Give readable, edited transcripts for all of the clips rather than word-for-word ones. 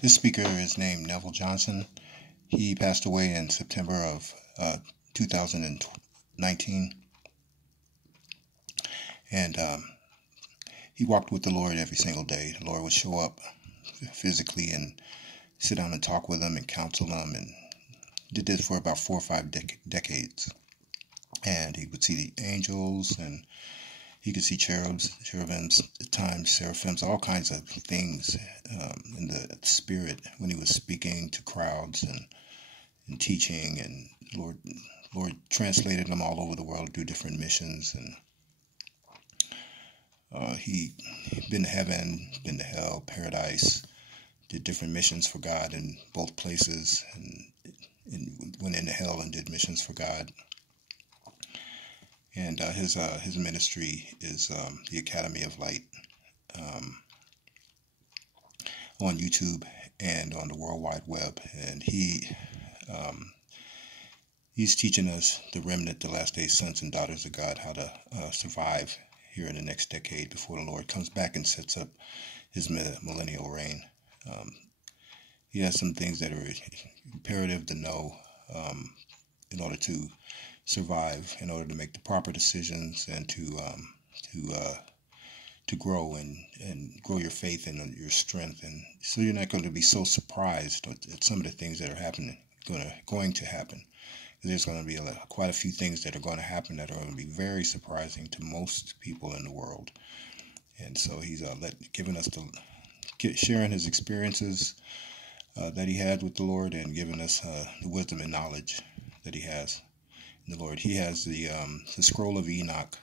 This speaker is named Neville Johnson. He passed away in September of 2019, and he walked with the Lord every single day. The Lord would show up physically and sit down and talk with him and counsel him, and did this for about 4 or 5 decades. And he would see the angels, and he could see cherubims, at times seraphims, all kinds of things in the spirit when he was speaking to crowds and teaching. And Lord translated them all over the world, do different missions. And he been to heaven, been to hell, paradise, did different missions for God in both places, and went into hell and did missions for God. And his ministry is the Academy of Light on YouTube and on the World Wide Web. And he's teaching us, the remnant, the last day sons and daughters of God, how to survive here in the next decade before the Lord comes back and sets up his millennial reign. He has some things that are imperative to know in order to survive, in order to make the proper decisions, and to grow and grow your faith and your strength. And so you're not going to be so surprised at some of the things that are going to happen. There's going to be quite a few things that are going to happen that are going to be very surprising to most people in the world. And so he's giving us sharing his experiences that he had with the Lord, and giving us the wisdom and knowledge that he has in the Lord. He has the scroll of Enoch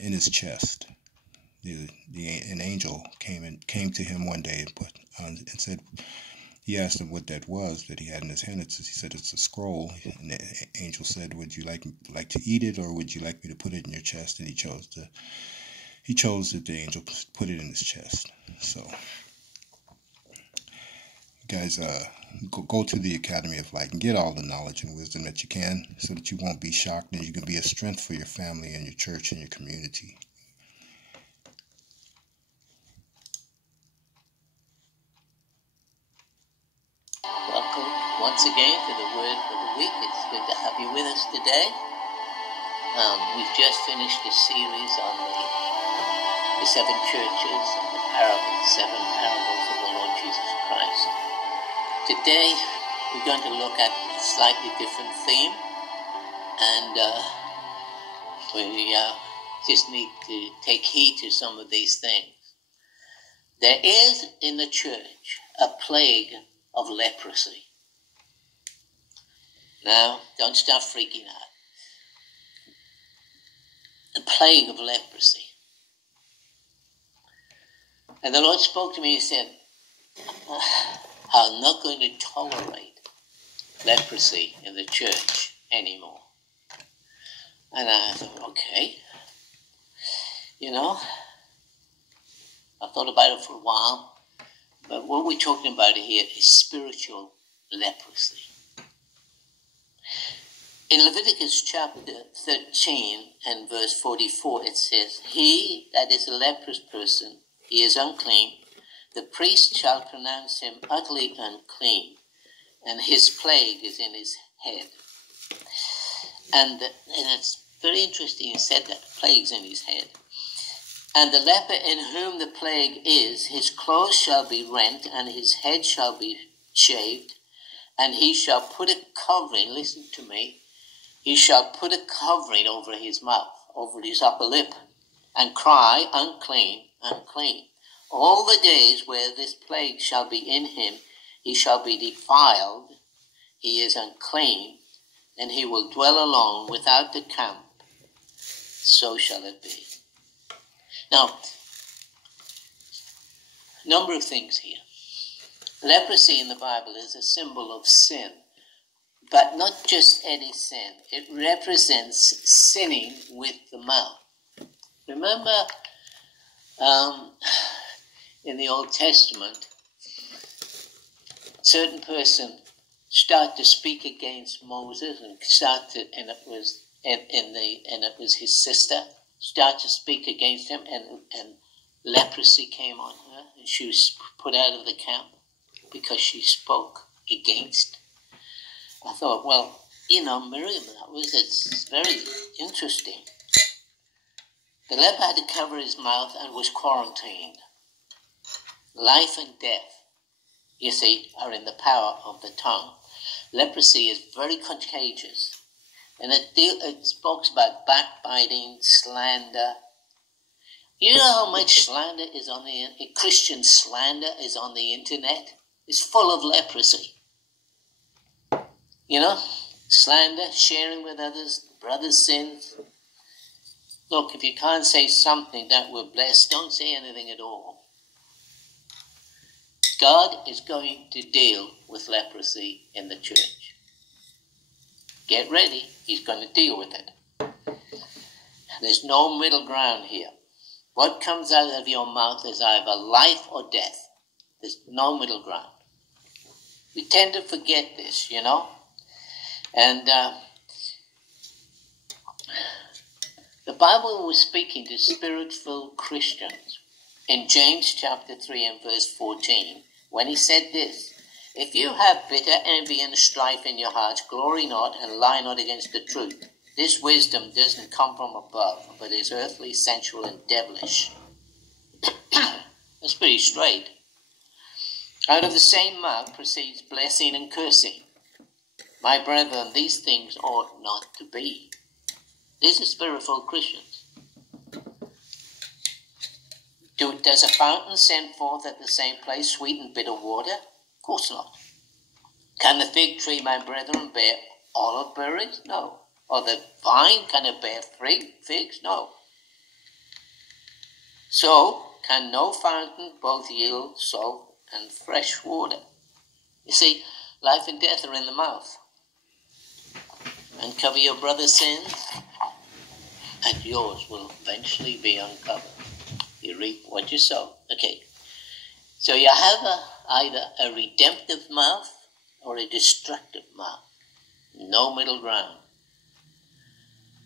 in his chest. An angel came to him one day and said, he asked him what that was that he had in his hand. He said, it's a scroll. And the angel said, would you like to eat it, or would you like me to put it in your chest? And he chose that the angel put it in his chest. So, guys, go to the Academy of Light and get all the knowledge and wisdom that you can, so that you won't be shocked, and you can be a strength for your family and your church and your community. Welcome once again to the Word of the Week. It's good to have you with us today. We've just finished a series on the 7 churches and the 7 parables of the Lord Jesus Christ. Today we're going to look at a slightly different theme, and we just need to take heed to some of these things. There is in the church a plague of leprosy. Now, don't start freaking out. The plague of leprosy. And the Lord spoke to me and said, I'm not going to tolerate leprosy in the church anymore. And I thought, okay. I thought about it for a while. But what we're talking about here is spiritual leprosy. In Leviticus chapter 13 and verse 44, it says, he that is a leprous person, he is unclean. The priest shall pronounce him utterly unclean, and his plague is in his head. And it's very interesting, he said that the plague's in his head. And the leper in whom the plague is, his clothes shall be rent, and his head shall be shaved, and he shall put a covering, listen to me, he shall put a covering over his mouth, over his upper lip, and cry, unclean, unclean. All the days where this plague shall be in him, he shall be defiled, he is unclean, and he will dwell alone without the camp. So shall it be. Now, a number of things here. Leprosy in the Bible is a symbol of sin, but not just any sin. It represents sinning with the mouth. Remember, in the Old Testament, a certain person started to speak against Moses, and it was his sister. Start to speak against him, and leprosy came on her and she was put out of the camp because she spoke against. I thought, well, Miriam, it's very interesting. The leper had to cover his mouth and was quarantined. Life and death, you see, are in the power of the tongue. Leprosy is very contagious. And it speaks about backbiting, slander. You know how much slander is on Christian slander is on the internet? It's full of leprosy. Slander, sharing with others, brothers' sins. Look, if you can't say something that we're blessed, don't say anything at all. God is going to deal with leprosy in the church. Get ready, he's going to deal with it. There's no middle ground here. What comes out of your mouth is either life or death. There's no middle ground. We tend to forget this, And the Bible was speaking to spirit-filled Christians in James chapter 3 and verse 14, when he said this, "If you have bitter envy and strife in your hearts, glory not and lie not against the truth. This wisdom doesn't come from above, but is earthly, sensual, and devilish." That's pretty straight. Out of the same mouth proceeds blessing and cursing. My brethren, these things ought not to be. These are spirit-filled Christians. Does a fountain send forth at the same place sweet and bitter water? Of course not. Can the fig tree, my brethren, bear olive berries? No. Or the vine, can it bear figs? No. So can no fountain both yield salt and fresh water? You see, life and death are in the mouth. Uncover your brother's sins, and yours will eventually be uncovered. You reap what you sow. Okay. So you have either a redemptive mouth or a destructive mouth. No middle ground.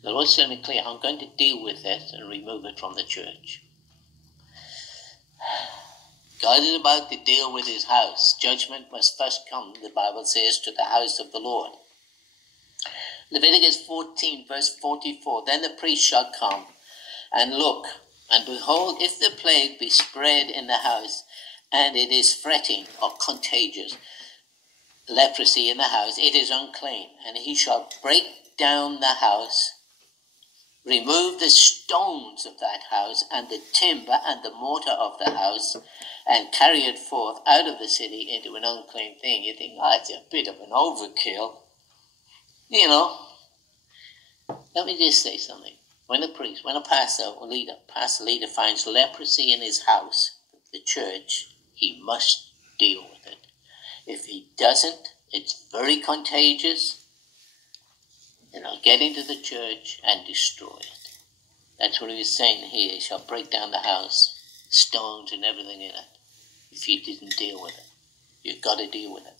The Lord said me clear, I'm going to deal with this and remove it from the church. God is about to deal with his house. Judgment must first come, the Bible says, to the house of the Lord. Leviticus 14, verse 44, then the priest shall come and look, and behold, if the plague be spread in the house, and it is fretting or contagious, leprosy in the house, it is unclean, and he shall break down the house, remove the stones of that house, and the timber and the mortar of the house, and carry it forth out of the city into an unclean thing. You think, it's a bit of an overkill. Let me just say something. When a pastor leader finds leprosy in his house, the church, he must deal with it. If he doesn't, it's very contagious. Get into the church and destroy it. That's what he was saying here. He shall break down the house, stones and everything in it. If you didn't deal with it, you've got to deal with it.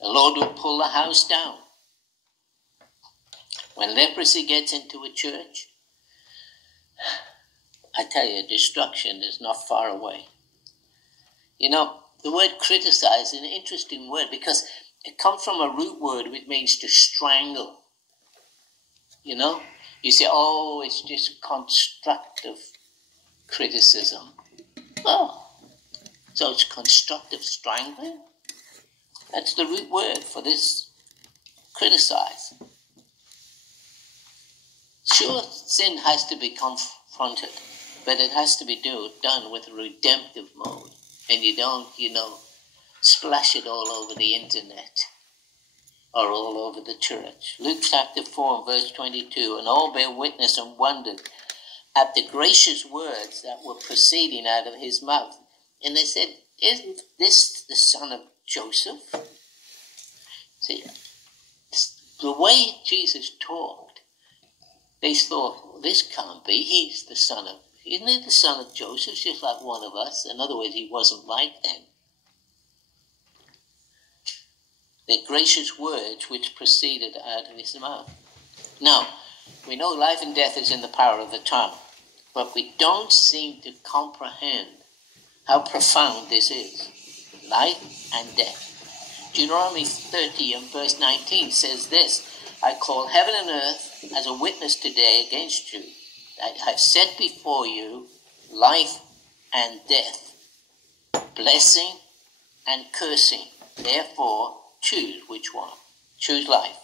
The Lord will pull the house down. When leprosy gets into a church, I tell you, destruction is not far away. The word criticize is an interesting word because it comes from a root word which means to strangle. You say, it's just constructive criticism. Oh, so it's constructive strangling? That's the root word for this criticize. Sure, sin has to be confronted, but it has to be done with a redemptive mode. And you don't, splash it all over the internet or all over the church. Luke chapter 4 verse 22, and all bear witness and wondered at the gracious words that were proceeding out of his mouth. And they said, isn't this the son of Joseph? See, the way Jesus talked, they thought, this can't be. Isn't he the son of Joseph, just like one of us? In other words, he wasn't like them. The gracious words which proceeded out of his mouth. Now, we know life and death is in the power of the tongue. but we don't seem to comprehend how profound this is. Life and death. Deuteronomy 30 and verse 19 says this, I call heaven and earth as a witness today against you. I have set before you life and death, blessing and cursing. Therefore, choose which one. Choose life,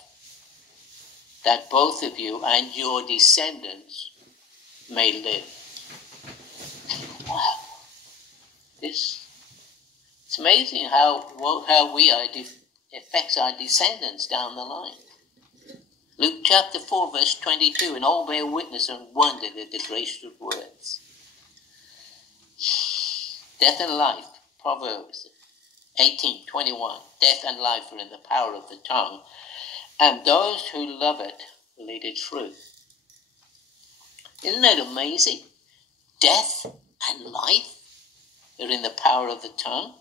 that both of you and your descendants may live. Wow. It's amazing how we are affects our descendants down the line. Luke chapter 4 verse 22, and all bear witness and wondered at the gracious words. Death and life, Proverbs 18:21. Death and life are in the power of the tongue, and those who love it will eat its fruit. Isn't that amazing? Death and life are in the power of the tongue.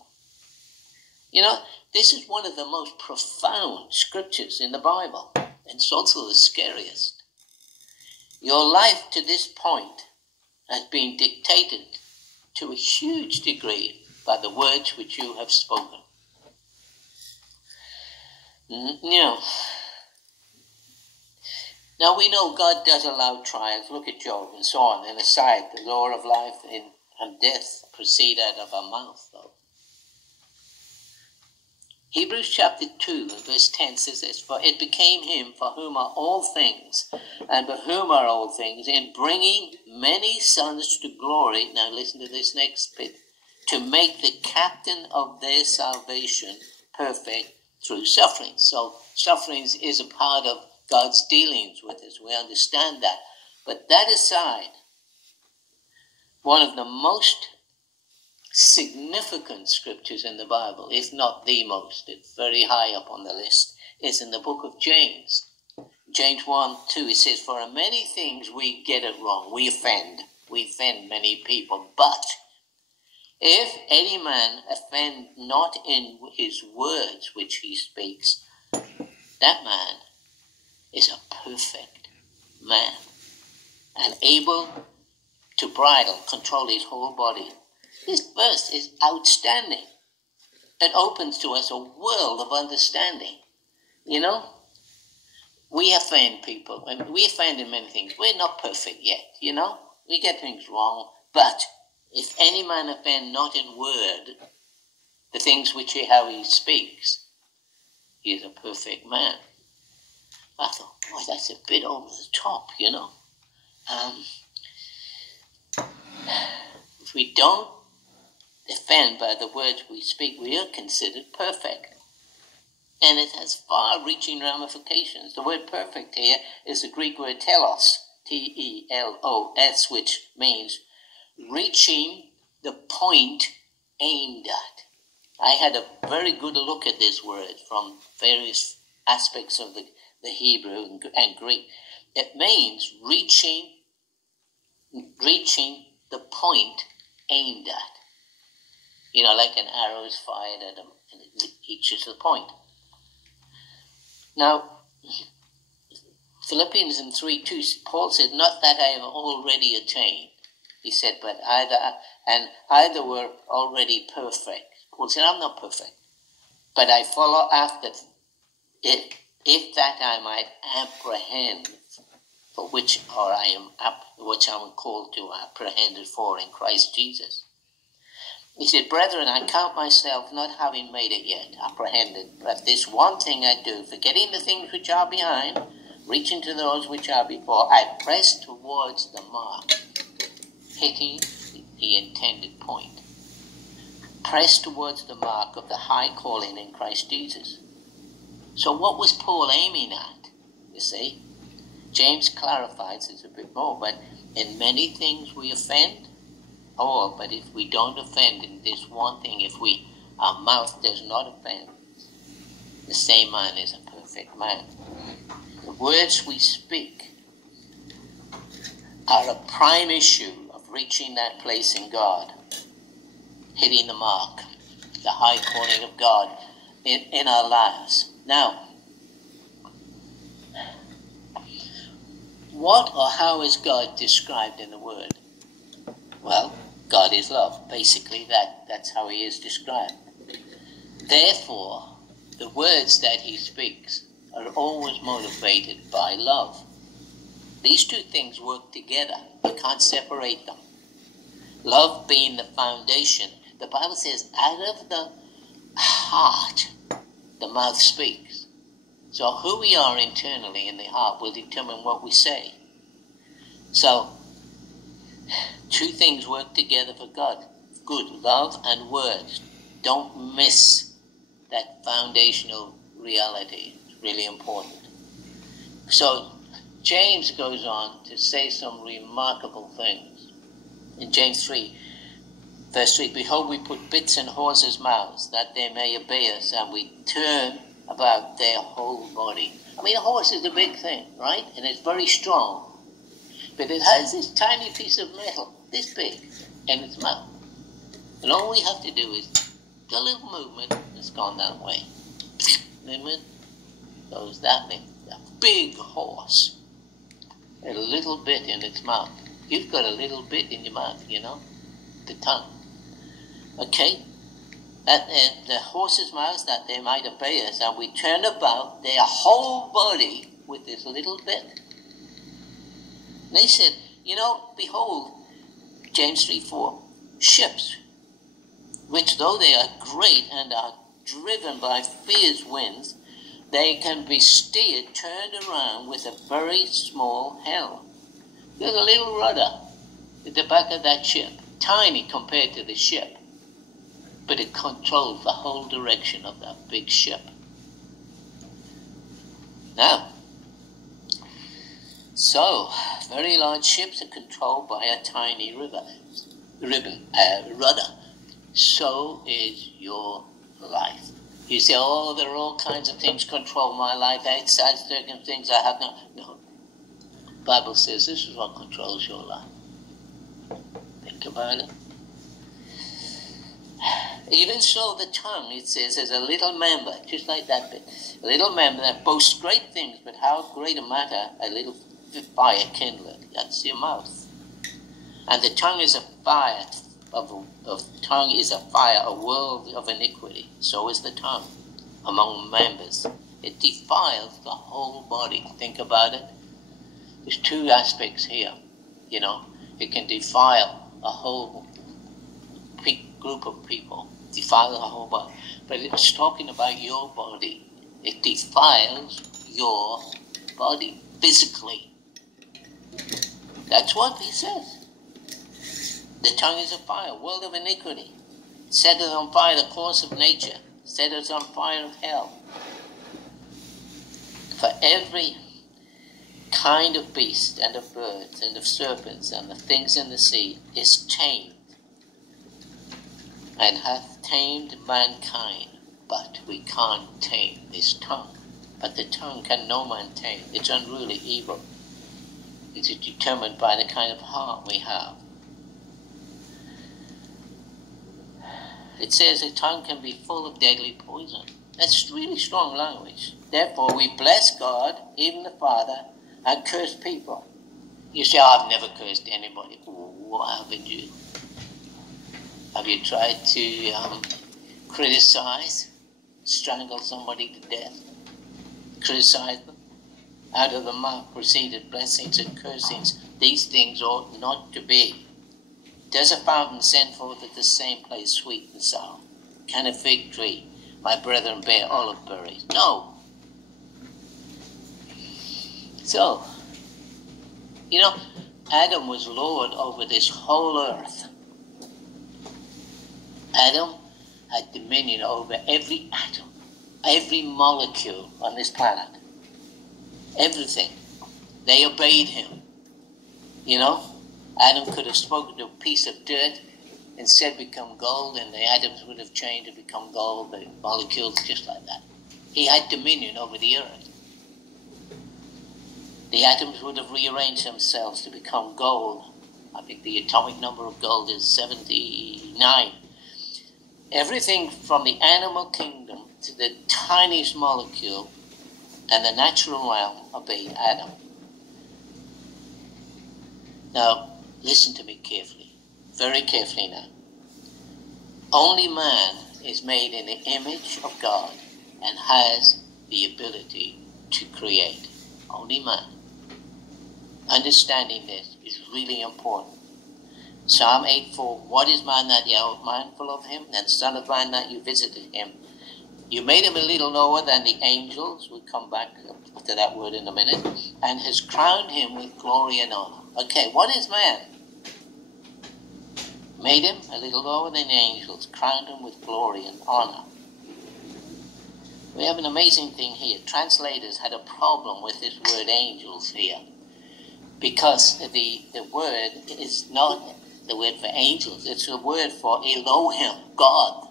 You know, this is one of the most profound scriptures in the Bible, and it's also the scariest. Your life to this point has been dictated to a huge degree by the words which you have spoken. Now we know God does allow trials. Look at Job and so on. And aside, the law of life and death proceed out of our mouth, though. Hebrews chapter 2 and verse 10 says this, for it became him for whom are all things, and by whom are all things, in bringing many sons to glory, now listen to this next bit, to make the captain of their salvation perfect through suffering. So sufferings is a part of God's dealings with us. We understand that. But that aside, one of the most significant scriptures in the Bible, if not the most, it's very high up on the list, is in the book of James. James 1:2, it says, for in many things we get it wrong. We offend many people. But if any man offend not in his words which he speaks, that man is a perfect man and able to bridle, control his whole body. This verse is outstanding. It opens to us a world of understanding. You know, we offend people, and we offend in many things. We're not perfect yet, you know. We get things wrong. But if any man offend not in word the things which how he speaks, he is a perfect man. I thought, boy, that's a bit over the top, you know. If we don't offend by the words we speak, we are considered perfect. And it has far-reaching ramifications. The word perfect here is the Greek word telos, T-E-L-O-S, which means reaching the point aimed at. I had a very good look at this word from various aspects of the Hebrew and Greek. It means reaching the point aimed at. You know, like an arrow is fired at them and it reaches the point. Now, Philippians 3:2, Paul said, not that I have already attained. He said, but either were already perfect. Paul said, I'm not perfect, but I follow after it, if that I might apprehend for which I'm called to apprehend it for in Christ Jesus. He said, brethren, I count myself not having made it yet, apprehended, but this one thing I do, forgetting the things which are behind, reaching to those which are before, I press towards the mark, hitting the intended point. Press towards the mark of the high calling in Christ Jesus. So what was Paul aiming at? You see, James clarifies this a bit more, but in many things we offend. Oh, but if we don't offend in this one thing, if our mouth does not offend, the same man is a perfect man. The words we speak are a prime issue of reaching that place in God, hitting the mark, the high calling of God in our lives. Now, what or how is God described in the Word? Well, God is love. Basically, that's how he is described. Therefore, the words that he speaks are always motivated by love. These two things work together. You can't separate them. Love being the foundation. The Bible says, out of the heart, the mouth speaks. So who we are internally in the heart will determine what we say. So, two things work together for God. Good, love and words. Don't miss that foundational reality. It's really important. So, James goes on to say some remarkable things. In James 3, verse 3, behold, we put bits in horses' mouths, that they may obey us, and we turn about their whole body. I mean, a horse is a big thing, right? And it's very strong. But it has this tiny piece of metal, this big, in its mouth. And all we have to do is a little movement, it's gone that way. Movement goes that way. A big horse. A little bit in its mouth. You've got a little bit in your mouth, you know, the tongue. Okay? The horse's mouths, that they might obey us, and we turn about their whole body with this little bit. And they said, you know, behold, James 3:4, ships, which though they are great and are driven by fierce winds, they can be steered, turned around with a very small helm. There's a little rudder at the back of that ship, tiny compared to the ship, but it controls the whole direction of that big ship. Now, so, very large ships are controlled by a tiny rudder. So is your life. You say, oh, there are all kinds of things control my life, outside certain things I have no. The Bible says this is what controls your life. Think about it. Even so, the tongue, it says, is a little member, just like that bit. A little member that boasts great things, but how great a matter a little fire kindled. That's your mouth. And the tongue is a fire, a world of iniquity. So is the tongue among members. It defiles the whole body. Think about it. There's two aspects here. You know, it can defile a whole group of people, defile the whole body. But it's talking about your body. It defiles your body physically. That's what he says. The tongue is a fire, world of iniquity. Setteth on fire the course of nature, setteth on fire of hell. For every kind of beast and of birds and of serpents and the things in the sea is tamed, and hath tamed mankind, but we can't tame this tongue. But the tongue can no man tame. It's unruly evil. It's determined by the kind of heart we have. It says the tongue can be full of deadly poison. That's really strong language. Therefore, we bless God, even the Father, and curse people. You say, oh, I've never cursed anybody. What haven't you? Have you tried to criticize, strangle somebody to death? Criticize them? Out of the mouth proceeded blessings and cursings. These things ought not to be. Does a fountain send forth at the same place sweet and sour? Can a fig tree, my brethren, bear olive berries? No. So, you know, Adam was Lord over this whole earth. Adam had dominion over every atom, every molecule on this planet. Everything. They obeyed him. You know? Adam could have spoken to a piece of dirt and said become gold, and the atoms would have changed to become gold, the molecules just like that. He had dominion over the earth. The atoms would have rearranged themselves to become gold. I think the atomic number of gold is 79. Everything from the animal kingdom to the tiniest molecule and the natural realm obeyed Adam. Now, listen to me carefully. very carefully now. Only man is made in the image of God and has the ability to create. Only man. Understanding this is really important. Psalm 8:4, what is man that you are mindful of him, and son of man that you visited him? You made him a little lower than the angels, we'll come back to that word in a minute, and has crowned him with glory and honor. Okay, what is man? Made him a little lower than the angels, crowned him with glory and honor. We have an amazing thing here. Translators had a problem with this word angels here, because the word is not the word for angels, it's a word for Elohim, God.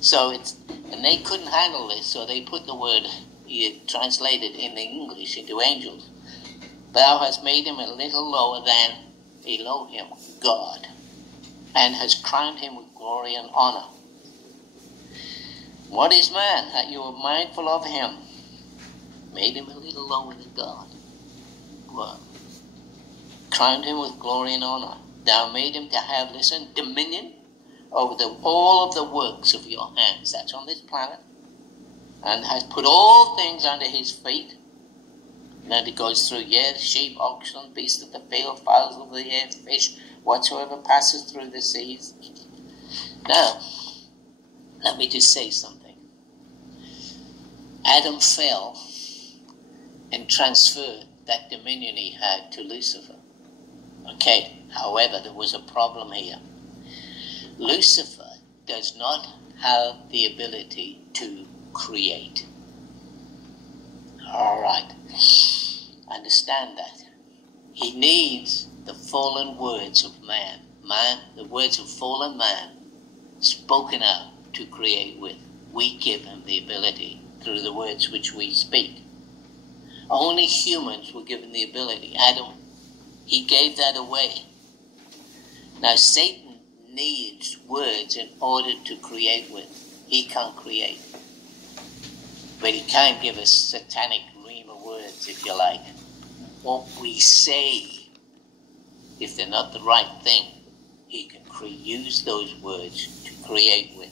So and they couldn't handle this, so they put the word translated in the English into angels. Thou hast made him a little lower than Elohim, God, and has crowned him with glory and honor. What is man that you are mindful of him? Made him a little lower than God. Well, crowned him with glory and honor. Thou made him to have, listen, dominion over all of the works of your hands. That's on this planet. And has put all things under his feet. And then it goes through, sheep, oxen, beasts of the field, fowls of the air, fish, whatsoever passes through the seas. Now, let me just say something. Adam fell and transferred that dominion he had to Lucifer. Okay, however, there was a problem here. Lucifer does not have the ability to create. All right, understand that. He needs the fallen words of man, the words of fallen man, spoken out to create with. We give him the ability through the words which we speak. Only humans were given the ability. Adam, he gave that away. Now Satan needs words in order to create with. He can't create. But he can give us satanic rhema words, if you like. What we say, if they're not the right thing, he can use those words to create with.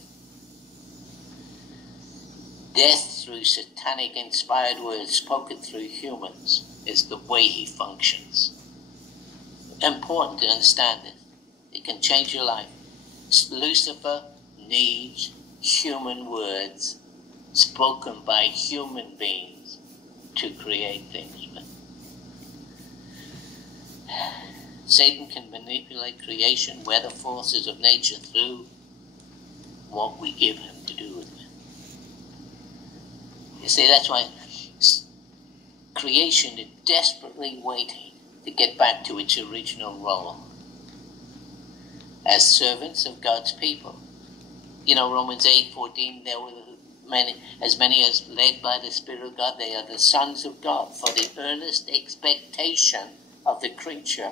Death through satanic inspired words spoken through humans is the way he functions. Important to understand this. It can change your life. Lucifer needs human words spoken by human beings to create things. Satan can manipulate creation, weather forces of nature through what we give him to do with it. You see, that's why creation is desperately waiting to get back to its original role as servants of God's people. You know, Romans 8:14, there were many as led by the Spirit of God, they are the sons of God, for the earnest expectation of the creature,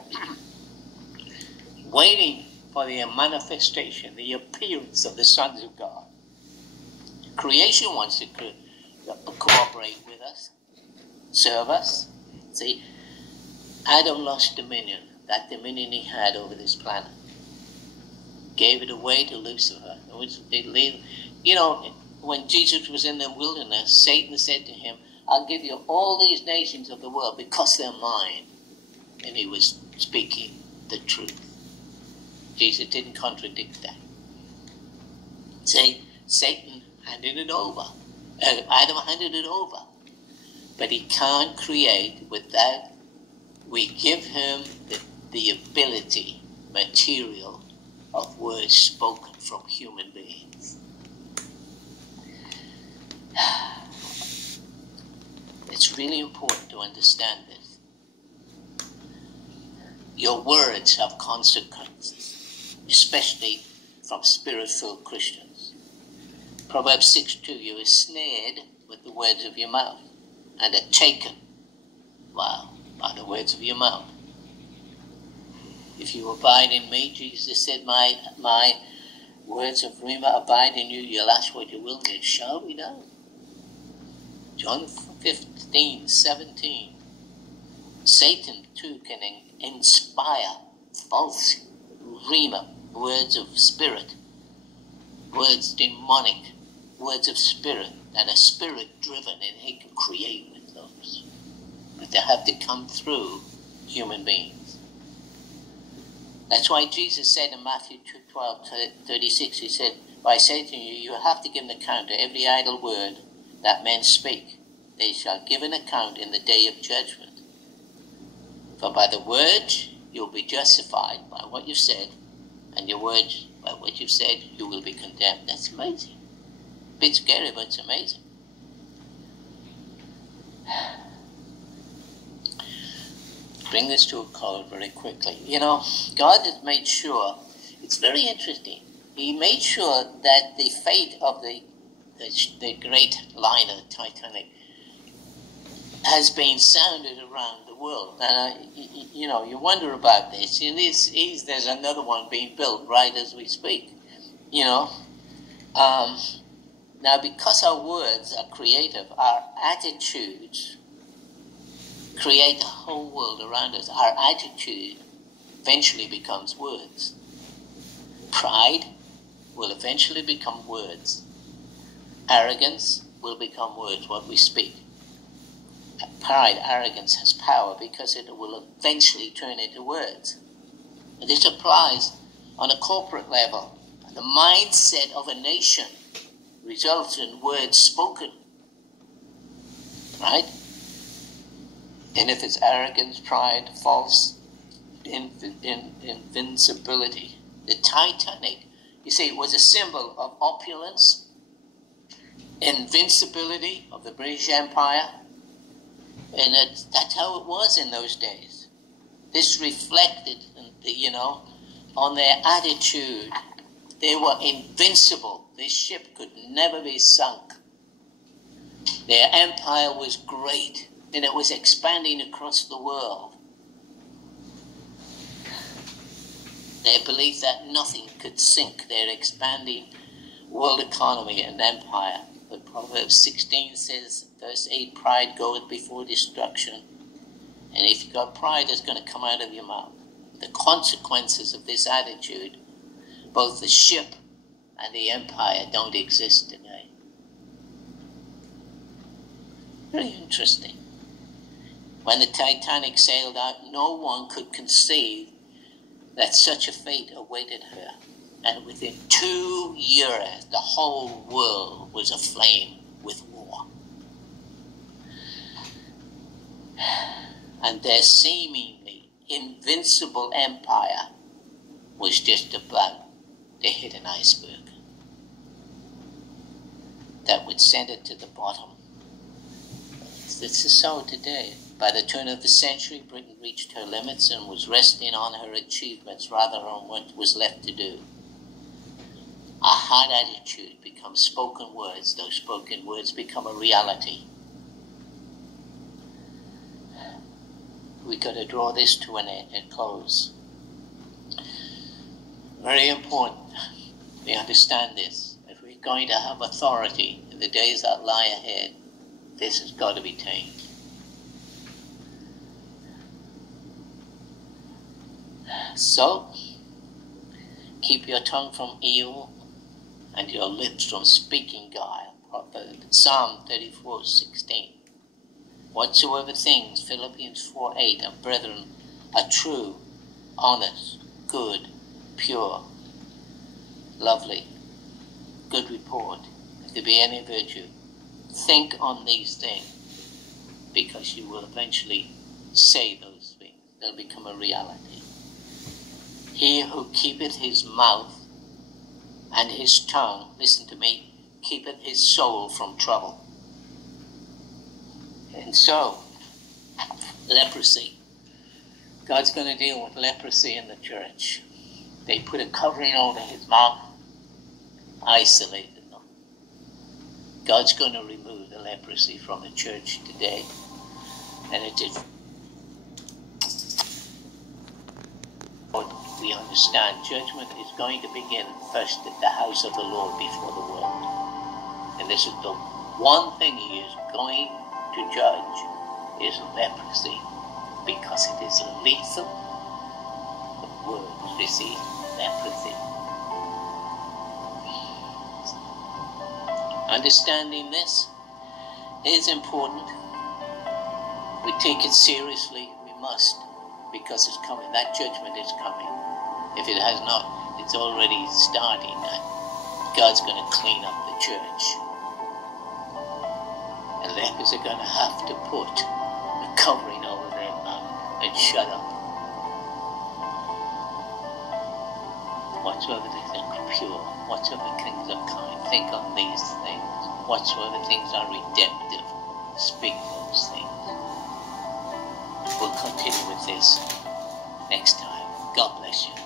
waiting for the manifestation, the appearance of the sons of God. Creation wants to cooperate with us, serve us. See, Adam lost dominion, that dominion he had over this planet. Gave it away to Lucifer. You know, when Jesus was in the wilderness, Satan said to him, I'll give you all these nations of the world because they're mine. And he was speaking the truth. Jesus didn't contradict that. See, Satan handed it over. Adam handed it over. But he can't create without we give him the ability, material, of words spoken from human beings. It's really important to understand this. Your words have consequences, especially from spirit-filled Christians. Proverbs 6:2, you are snared with the words of your mouth and are taken, by the words of your mouth. If you abide in me, Jesus said, my words of rhema abide in you, you'll ask what you will, and it shall be done. John 15:17. Satan too can inspire false rhema, words of spirit, words demonic, words of spirit that are spirit driven, and he can create with those. But they have to come through human beings. That's why Jesus said in Matthew 12:36, he said, "But I say to you, you have to give an account to every idle word that men speak. They shall give an account in the day of judgment. For by the words you'll be justified by what you've said, and your words by what you've said you will be condemned." That's amazing. A bit scary, but it's amazing. Bring this to a close very quickly. You know, God has made sure, it's very interesting, he made sure that the fate of the great liner, Titanic, has been sounded around the world. And, you know, you wonder about this. There's another one being built right as we speak. You know, now because our words are creative, our attitudes create the whole world around us. Our attitude eventually becomes words. Pride will eventually become words. Arrogance will become words, what we speak. Pride, arrogance has power because it will eventually turn into words. And this applies on a corporate level. The mindset of a nation results in words spoken. Right? And if it's arrogance, pride, false invincibility. The Titanic, you see, it was a symbol of opulence, invincibility of the British Empire. And that's how it was in those days. This reflected, you know, on their attitude. They were invincible. This ship could never be sunk. Their empire was great, and it was expanding across the world. They believed that nothing could sink their expanding world economy and empire. But Proverbs 16 says, verse 8, pride goeth before destruction. And if you've got pride, it's going to come out of your mouth. The consequences of this attitude, both the ship and the empire, don't exist today. Very interesting. When the Titanic sailed out, no one could conceive that such a fate awaited her. And within 2 years, the whole world was aflame with war. And their seemingly invincible empire was just about to hit an iceberg that would send it to the bottom. This is so today. By the turn of the century, Britain reached her limits and was resting on her achievements rather than on what was left to do. A hard attitude becomes spoken words. Those spoken words become a reality. We've got to draw this to a close. Very important we understand this. If we're going to have authority in the days that lie ahead, this has got to be tamed. So, keep your tongue from evil and your lips from speaking guile. Psalm 34:16. Whatsoever things, Philippians 4:8, of brethren, are true, honest, good, pure, lovely, good report, if there be any virtue, think on these things, because you will eventually say those things. They'll become a reality. He who keepeth his mouth and his tongue, listen to me, keepeth his soul from trouble. And so, leprosy. God's going to deal with leprosy in the church. They put a covering over his mouth, isolated them. God's going to remove the leprosy from the church today. And it is. We understand judgment is going to begin first at the house of the Lord before the world. And this is the one thing he is going to judge is leprosy, because it is lethal. The word is received. leprosy. Understanding this is important. We take it seriously. We must, because it's coming. That judgment is coming. If it has not, it's already starting. God's going to clean up the church. And lepers are going to have to put a covering over their mouth and shut up. Whatsoever things are pure, whatsoever things are kind, think on these things. Whatsoever things are redemptive, speak those things. We'll continue with this next time. God bless you.